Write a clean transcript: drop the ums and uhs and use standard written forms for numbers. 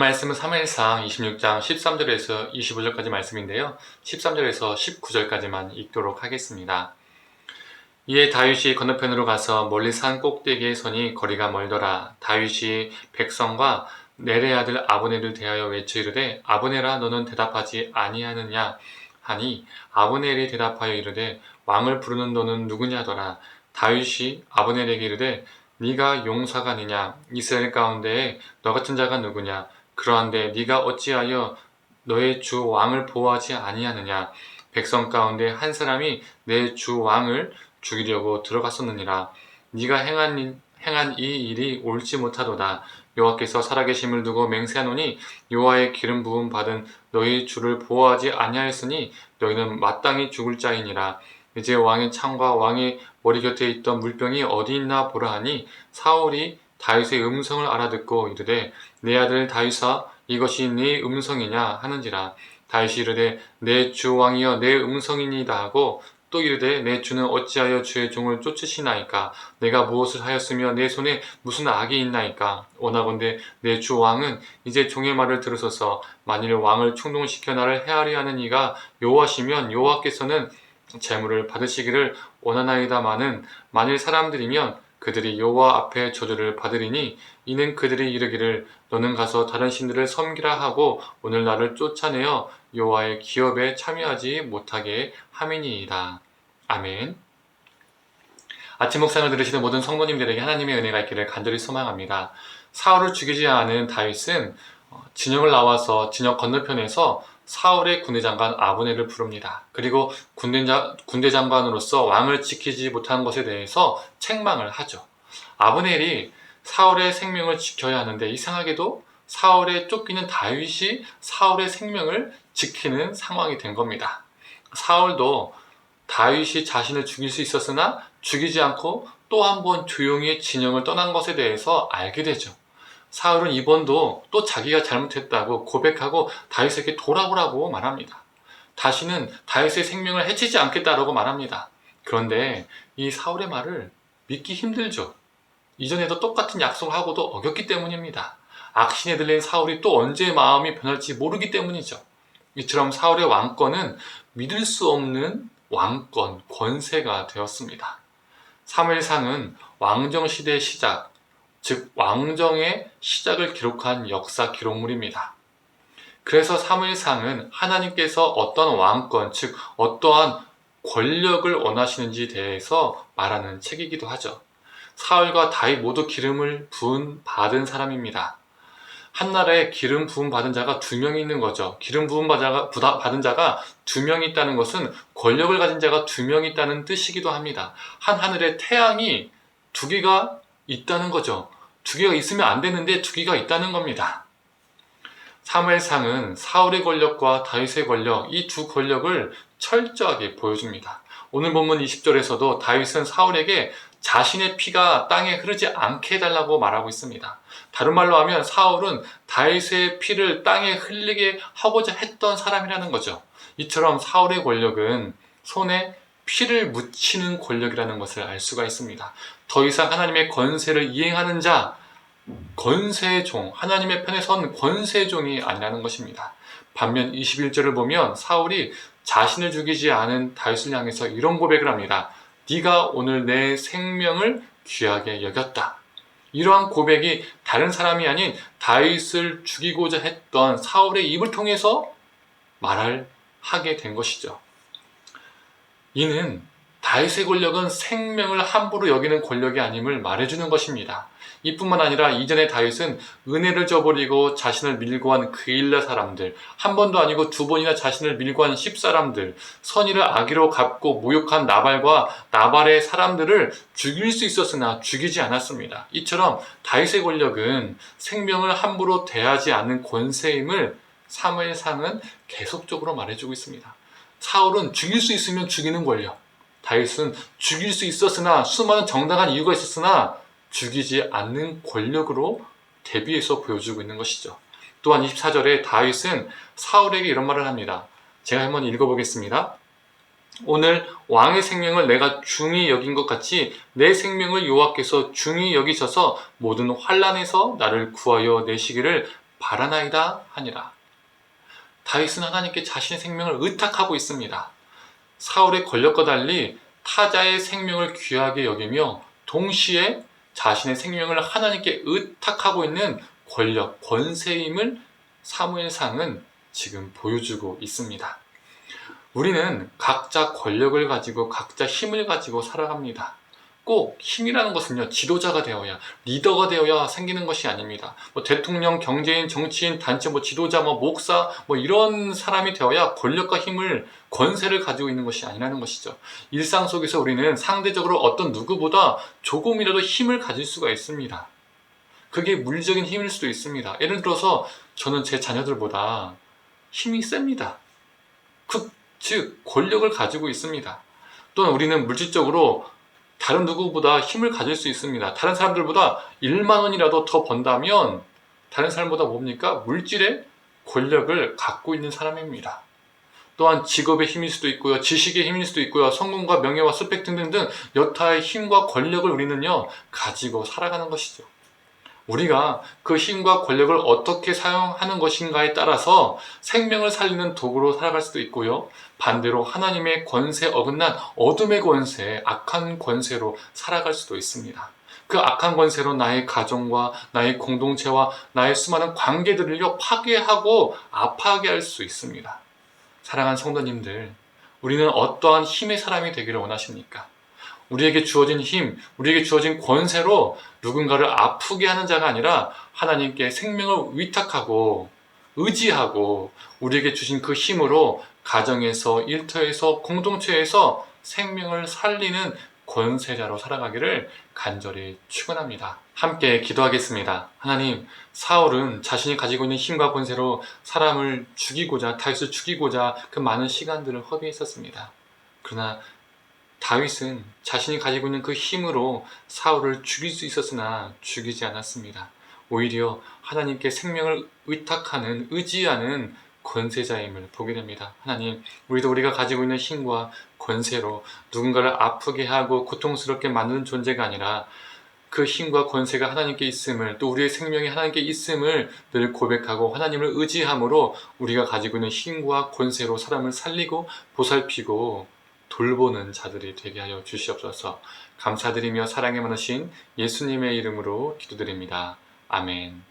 말씀은 사무엘상 26장 13절에서 25절까지 말씀인데요. 13절에서 19절까지만 읽도록 하겠습니다. 이에 다윗이 건너편으로 가서 멀리 산 꼭대기에 서니 거리가 멀더라. 다윗이 백성과 넬의 아들 아브넬을 대하여 외쳐 이르되 아브넬아 너는 대답하지 아니하느냐 하니 아브넬이 대답하여 이르되 왕을 부르는 너는 누구냐더라. 다윗이 아브넬에게 이르되 네가 용사가 아니냐? 이스라엘 가운데에 너 같은 자가 누구냐? 그러한데 네가 어찌하여 너의 주 왕을 보호하지 아니하느냐? 백성 가운데 한 사람이 내 주 왕을 죽이려고 들어갔었느니라. 네가 행한 이 일이 옳지 못하도다. 여호와께서 살아계심을 두고 맹세하노니 여호와의 기름 부음 받은 너희 주를 보호하지 아니하였으니 너희는 마땅히 죽을 자이니라. 이제 왕의 창과 왕의 머리 곁에 있던 물병이 어디 있나 보라 하니 사울이 다윗의 음성을 알아듣고 이르되 내 아들 다윗아 이것이 네 음성이냐 하는지라. 다윗이 이르되 내 주 왕이여 내 음성이니이다 하고 또 이르되 내 주는 어찌하여 주의 종을 쫓으시나이까? 내가 무엇을 하였으며 내 손에 무슨 악이 있나이까? 원하건대 내 주 왕은 이제 종의 말을 들으소서. 만일 왕을 충동시켜 나를 해하려 하는 이가 여호와시면 여호와께서는 재물을 받으시기를 원하나이다마는 만일 사람들이면 그들이 여호와 앞에 저주를 받으리니 이는 그들이 이르기를 너는 가서 다른 신들을 섬기라 하고 오늘 나를 쫓아내어 여호와의 기업에 참여하지 못하게 함이니이다. 아멘. 아침 묵상을 들으시는 모든 성도님들에게 하나님의 은혜가 있기를 간절히 소망합니다. 사울을 죽이지 않은 다윗은 진영을 나와서 진영 건너편에서 사울의 군대장관 아브넬을 부릅니다. 그리고 군대장관으로서 왕을 지키지 못한 것에 대해서 책망을 하죠. 아브넬이 사울의 생명을 지켜야 하는데 이상하게도 사울에 쫓기는 다윗이 사울의 생명을 지키는 상황이 된 겁니다. 사울도 다윗이 자신을 죽일 수 있었으나 죽이지 않고 또 한 번 조용히 진영을 떠난 것에 대해서 알게 되죠. 사울은 이번도 또 자기가 잘못했다고 고백하고 다윗에게 돌아오라고 말합니다. 다시는 다윗의 생명을 해치지 않겠다라고 말합니다. 그런데 이 사울의 말을 믿기 힘들죠. 이전에도 똑같은 약속을 하고도 어겼기 때문입니다. 악신에 들린 사울이 또 언제 마음이 변할지 모르기 때문이죠. 이처럼 사울의 왕권은 믿을 수 없는 왕권, 권세가 되었습니다. 사무엘상은 왕정시대의 시작, 즉 왕정의 시작을 기록한 역사 기록물입니다. 그래서 사무엘상은 하나님께서 어떤 왕권, 즉 어떠한 권력을 원하시는지에 대해서 말하는 책이기도 하죠. 사울과 다윗 모두 기름을 부은 받은 사람입니다. 한 나라에 기름 부음 받은 자가 2명이 있는 거죠. 기름 부음 받은 자가 2명이 있다는 것은 권력을 가진 자가 2명이 있다는 뜻이기도 합니다. 한 하늘에 태양이 2개가 있다는 거죠. 2개가 있으면 안 되는데 2개가 있다는 겁니다. 사무엘상은 사울의 권력과 다윗의 권력, 이 두 권력을 철저하게 보여줍니다. 오늘 본문 20절에서도 다윗은 사울에게 자신의 피가 땅에 흐르지 않게 해달라고 말하고 있습니다. 다른 말로 하면 사울은 다윗의 피를 땅에 흘리게 하고자 했던 사람이라는 거죠. 이처럼 사울의 권력은 손에 피를 묻히는 권력이라는 것을 알 수가 있습니다. 더 이상 하나님의 권세를 이행하는 자, 권세의 종, 하나님의 편에 선 권세의 종이 아니라는 것입니다. 반면 21절을 보면 사울이 자신을 죽이지 않은 다윗을 향해서 이런 고백을 합니다. 네가 오늘 내 생명을 귀하게 여겼다. 이러한 고백이 다른 사람이 아닌 다윗을 죽이고자 했던 사울의 입을 통해서 하게 된 것이죠. 이는 다윗의 권력은 생명을 함부로 여기는 권력이 아님을 말해주는 것입니다. 이뿐만 아니라 이전에 다윗은 은혜를 저버리고 자신을 밀고 한 그일라 사람들, 한 번도 아니고 2번이나 자신을 밀고 한 10사람들, 선의를 악의로 갚고 모욕한 나발과 나발의 사람들을 죽일 수 있었으나 죽이지 않았습니다. 이처럼 다윗의 권력은 생명을 함부로 대하지 않는 권세임을 사무엘상은 계속적으로 말해주고 있습니다. 사울은 죽일 수 있으면 죽이는 권력, 다윗은 죽일 수 있었으나 수많은 정당한 이유가 있었으나 죽이지 않는 권력으로 대비해서 보여주고 있는 것이죠. 또한 24절에 다윗은 사울에게 이런 말을 합니다. 제가 한번 읽어보겠습니다. 오늘 왕의 생명을 내가 중히 여긴 것 같이 내 생명을 여호와께서 중히 여기셔서 모든 환난에서 나를 구하여 내시기를 바라나이다 하니라. 다윗은 하나님께 자신의 생명을 의탁하고 있습니다. 사울의 권력과 달리 타자의 생명을 귀하게 여기며 동시에 자신의 생명을 하나님께 의탁하고 있는 권력, 권세임을 사무엘상은 지금 보여주고 있습니다. 우리는 각자 권력을 가지고 각자 힘을 가지고 살아갑니다. 꼭 힘이라는 것은요, 지도자가 되어야, 리더가 되어야 생기는 것이 아닙니다. 대통령, 경제인, 정치인, 단체, 지도자, 목사, 이런 사람이 되어야 권력과 힘을, 권세를 가지고 있는 것이 아니라는 것이죠. 일상 속에서 우리는 상대적으로 어떤 누구보다 조금이라도 힘을 가질 수가 있습니다. 그게 물리적인 힘일 수도 있습니다. 예를 들어서 저는 제 자녀들보다 힘이 셉니다. 즉 권력을 가지고 있습니다. 또는 우리는 물질적으로 다른 누구보다 힘을 가질 수 있습니다. 다른 사람들보다 1만 원이라도 더 번다면 다른 사람보다 뭡니까? 물질의 권력을 갖고 있는 사람입니다. 또한 직업의 힘일 수도 있고요, 지식의 힘일 수도 있고요, 성공과 명예와 스펙 등등등 여타의 힘과 권력을 우리는요 가지고 살아가는 것이죠. 우리가 그 힘과 권력을 어떻게 사용하는 것인가에 따라서 생명을 살리는 도구로 살아갈 수도 있고요, 반대로 하나님의 권세 어긋난 어둠의 권세, 악한 권세로 살아갈 수도 있습니다. 그 악한 권세로 나의 가정과 나의 공동체와 나의 수많은 관계들을요 파괴하고 아파하게 할 수 있습니다. 사랑하는 성도님들, 우리는 어떠한 힘의 사람이 되기를 원하십니까? 우리에게 주어진 힘, 우리에게 주어진 권세로 누군가를 아프게 하는 자가 아니라 하나님께 생명을 위탁하고 의지하고 우리에게 주신 그 힘으로 가정에서, 일터에서, 공동체에서 생명을 살리는 권세자로 살아가기를 간절히 축원합니다. 함께 기도하겠습니다. 하나님, 사울은 자신이 가지고 있는 힘과 권세로 사람을 죽이고자, 다윗을 죽이고자 그 많은 시간들을 허비했었습니다. 그러나 다윗은 자신이 가지고 있는 그 힘으로 사울을 죽일 수 있었으나 죽이지 않았습니다. 오히려 하나님께 생명을 의탁하는, 의지하는 권세자임을 보게 됩니다. 하나님, 우리도 우리가 가지고 있는 힘과 권세로 누군가를 아프게 하고 고통스럽게 만드는 존재가 아니라 그 힘과 권세가 하나님께 있음을, 또 우리의 생명이 하나님께 있음을 늘 고백하고 하나님을 의지함으로 우리가 가지고 있는 힘과 권세로 사람을 살리고 보살피고 돌보는 자들이 되게 하여 주시옵소서. 감사드리며 사랑에 많으신 예수님의 이름으로 기도드립니다. 아멘.